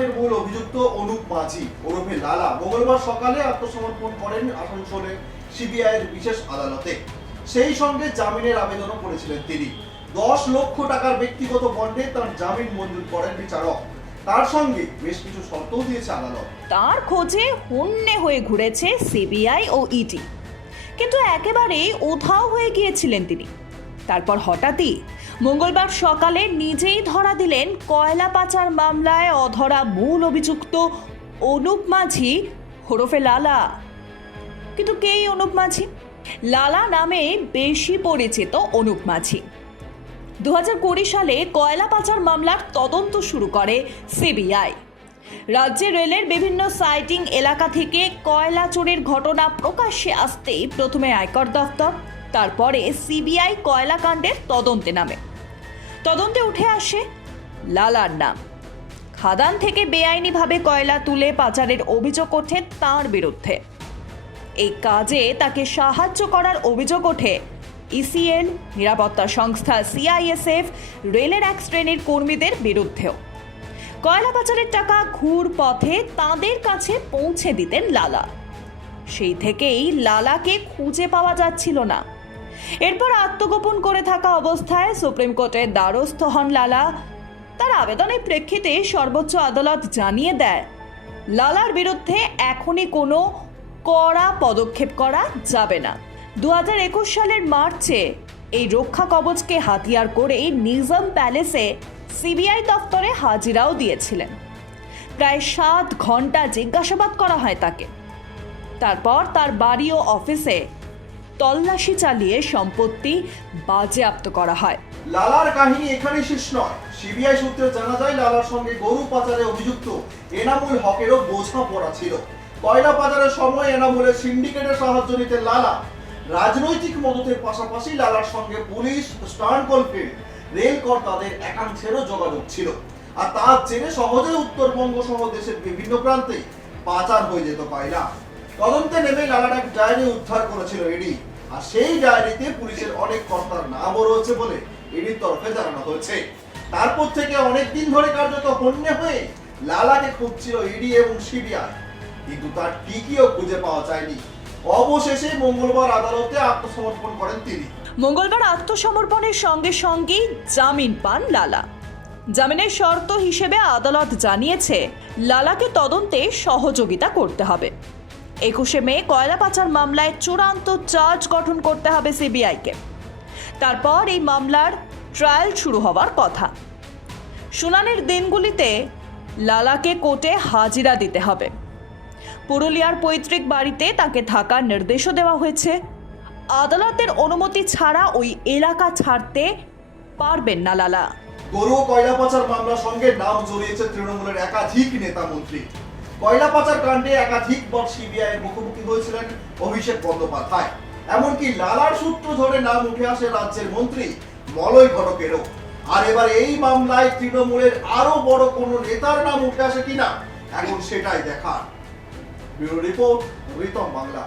কাণ্ডের মূল অভিযুক্ত অনুপ মাঝি, ওরফে লালা, মঙ্গলবার সকালে আত্মসমর্পণ করেন আসানসোলে সিবিআই এর বিশেষ আদালতে। সেই সঙ্গে জামিনের আবেদনও করেছিলেন তিনি। দশ লক্ষ টাকার ব্যক্তিগত বন্ডে তার জামিন মঞ্জুর করেন বিচারক। তার সঙ্গে বেশ কিছু শর্তও দিয়েছে আদালত। তার খোঁজে হন্যে হয়ে ঘুরেছে সিবিআই ও ইডি। কিন্তু একেবারেই উধাও হয়ে গিয়েছিলেন তিনি। তারপর হঠাৎই মঙ্গলবার সকালে নিজেই ধরা দিলেন কয়লা পাচার মামলায় অধরা মূল অভিযুক্ত অনুপ মাঝি হরফে লালা। কিন্তু কে এই অনুপ মাঝি? লালা নামে বেশি পরিচিত অনুপ মাঝি। দু হাজার কুড়ি সালে কয়লা পাচার মামলার তদন্ত শুরু করে সিবিআই। রাজ্যে রেলের বিভিন্ন সাইটিং এলাকা থেকে কয়লা চোরের ঘটনা প্রকাশ্যে আসতেই প্রথমে আয়কর দফতর তারপরে সিবিআই কয়লা কাণ্ডের তদন্তে নামে। তদন্তে উঠে আসে লালার নাম। খাদান থেকে বেআইনিভাবে কয়লা তুলে পাচারের অভিযোগ ওঠে তার বিরুদ্ধে। এই কাজে তাকে সাহায্য করার অভিযোগ ওঠে ইসিএল, নিরাপত্তা সংস্থা সিআইএসএফ, রেলের এক শ্রেণির কর্মীদের বিরুদ্ধেও। কয়লা পাচারের টাকা ঘুর পথে তাদের কাছে পৌঁছে দিতেন লালা। সেই থেকেই লালাকে খুঁজে পাওয়া যাচ্ছিল না। এরপর আত্মগোপন করে থাকা অবস্থায় সুপ্রিম কোর্টের দ্বারস্থ হন লালা। তার আবেদনের প্রেক্ষিতে সর্বোচ্চ আদালত জানিয়ে দেয়, লালার বিরুদ্ধে এখনই কোনো কড়া পদক্ষেপ করা যাবে না। দু সালের মার্চে এই রক্ষা কবচকে হাতিয়ার করে নিজাম প্যালেসে সিবিআই দফতরে হাজিরাও দিয়েছিলেন। প্রায় সাত ঘণ্টা জিজ্ঞাসাবাদ করা হয় তাকে। তারপর তার বাড়ি ও অফিসে তল্লাশি চালিয়ে সম্পত্তি বাজেয়াপ্ত করা হয়। লালার কাহিনী এখানে শেষ নয়। সিবিআই সূত্রে জানা যায়, লালার সঙ্গে গরু পাচারে অভিযুক্ত এনামুল হকেরও বোঝাপড়া ছিল। কয়লা পাচারের সময় এনামুলের সিন্ডিকেটের সাহায্য নিতে লালা। রাজনৈতিক মদতের পাশাপাশি লালার সঙ্গে পুলিশ স্টার্ন কোলফিল্ড রেল কর্তাদের একাংশেরও যোগাযোগ ছিল। আর তার জেনে সহজে উত্তরবঙ্গ সহ দেশের বিভিন্ন প্রান্তে পাচার হয়ে যেত কয়লা। তদন্তে নেমে লালার এক ডায়েরি উদ্ধার করেছিল ইডি আর সেই ডায়েরিতে পুলিশের অনেক কর্তার নামও রয়েছে বলে ইডির তরফে জানানো হয়েছে। তারপর থেকে অনেক দিন ধরে কার্যত হন্যে হয়ে লালাকে খুঁজছিল ইডি এবং সিবিআই। কিন্তু তার টিকিও খুঁজে পাওয়া যায়নি। অবশেষে মঙ্গলবার আদালতে আত্মসমর্পণ করেন তিনি। মঙ্গলবার আত্মসমর্পণের সঙ্গে সঙ্গেই জামিন পান লালা। জামিনের শর্ত হিসেবে আদালত জানিয়েছে, লালাকে তদন্তে সহযোগিতা করতে হবে। একুশে মে কয়লা পাচার মামলায় চূড়ান্ত চার্জ গঠন করতে হবে সিবিআইকে। তারপর এই মামলার ট্রায়াল শুরু হওয়ার কথা। শুনানির দিনগুলিতে লালাকে কোর্টে হাজিরা দিতে হবে। পুরুলিয়ার পৈতৃক বাড়িতে তাকে থাকার নির্দেশও দেওয়া হয়েছে। আদালতের অনুমতি ছাড়া ওই এলাকা ছাড়তে পারবেন না লালা। গরু কয়লা পাচার মামলার সঙ্গে নাম জড়িয়েছে তৃণমূলের একাধিক নেতা মন্ত্রী। কয়লা পাচার কাণ্ডে একাধিকবার সিবিআই এর মুখোমুখি হয়েছিলেন অভিষেক বন্দ্যোপাধ্যায়। এমনকি লালার সূত্র ধরে নাম উঠে আসে রাজ্যের মন্ত্রী মলয় ঘটকেরও। আর এবার এই মামলায় তৃণমূলের আরও বড় কোনো নেতার নাম উঠে আসে কিনা, এখন সেটাই দেখার। Bureau report Ritam Bangla.